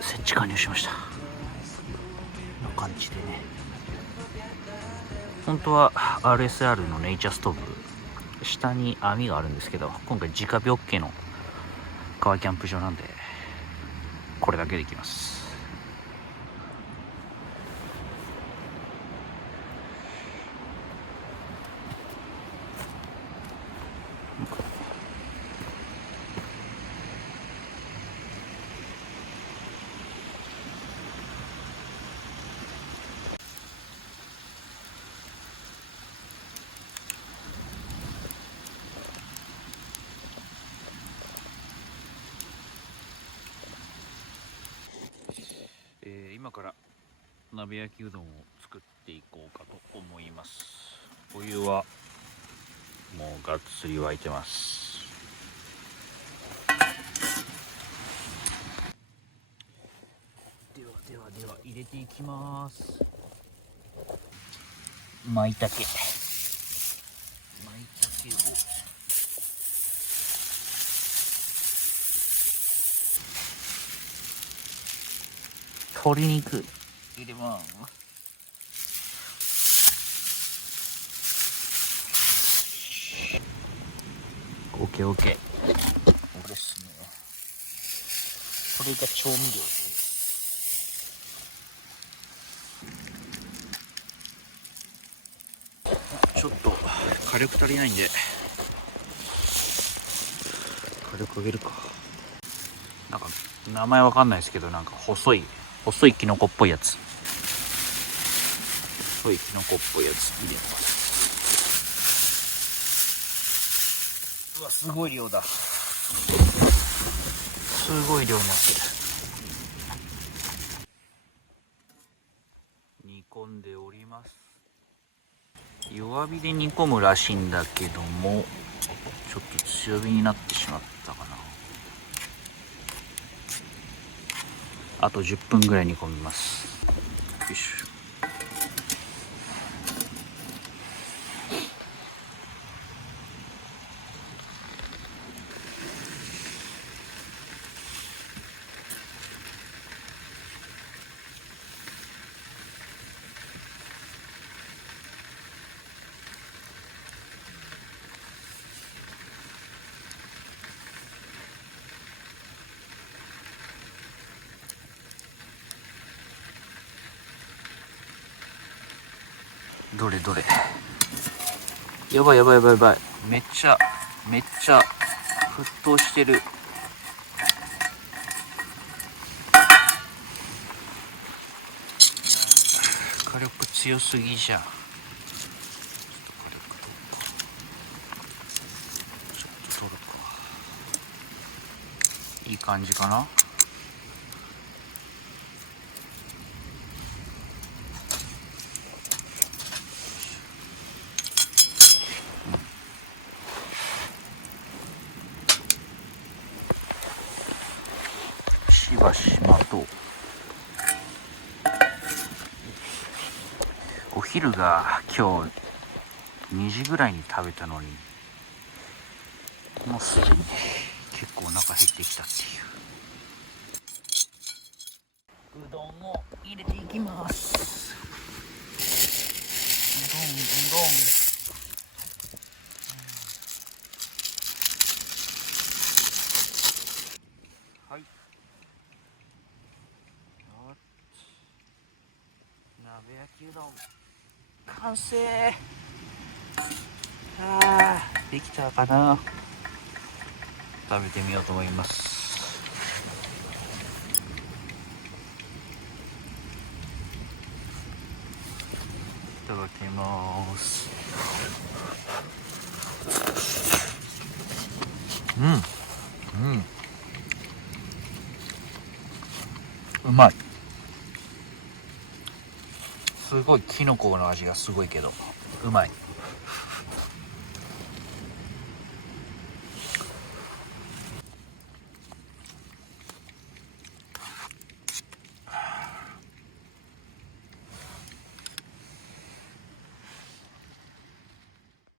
設置完了しました。こんな感じでね、本当は RSR のネイチャーストーブ下に網があるんですけど、今回直火 OK の川キャンプ場なんでこれだけできます。今から鍋焼きうどんを作っていこうかと思います。お湯はもうがっつり沸いてます。では入れていきます。舞茸を鶏肉入れます。オッケーですね。これが調味料です。ちょっと火力足りないんで火力上げるか。なんか名前わかんないですけど、なんか細いキノコっぽいやつ、入れます。うわ、すごい量だ。すごい量になってる。煮込んでおります。弱火で煮込むらしいんだけども、ちょっと強火になってしまったかな。あと10分ぐらい煮込みます。よいしょ。どれやばい。めっちゃ沸騰してる。火力強すぎじゃん。ちょっと取るか。いい感じかな。しばし待とう。お昼が今日2時ぐらいに食べたのに、もうすでに結構お腹減ってきたっていう。うどんを入れていきます。うどん。はい。鍋焼きうどん完成。できたかな。食べてみようと思います。いただきます。うまい。すごいキノコの味がすごいけどうまい。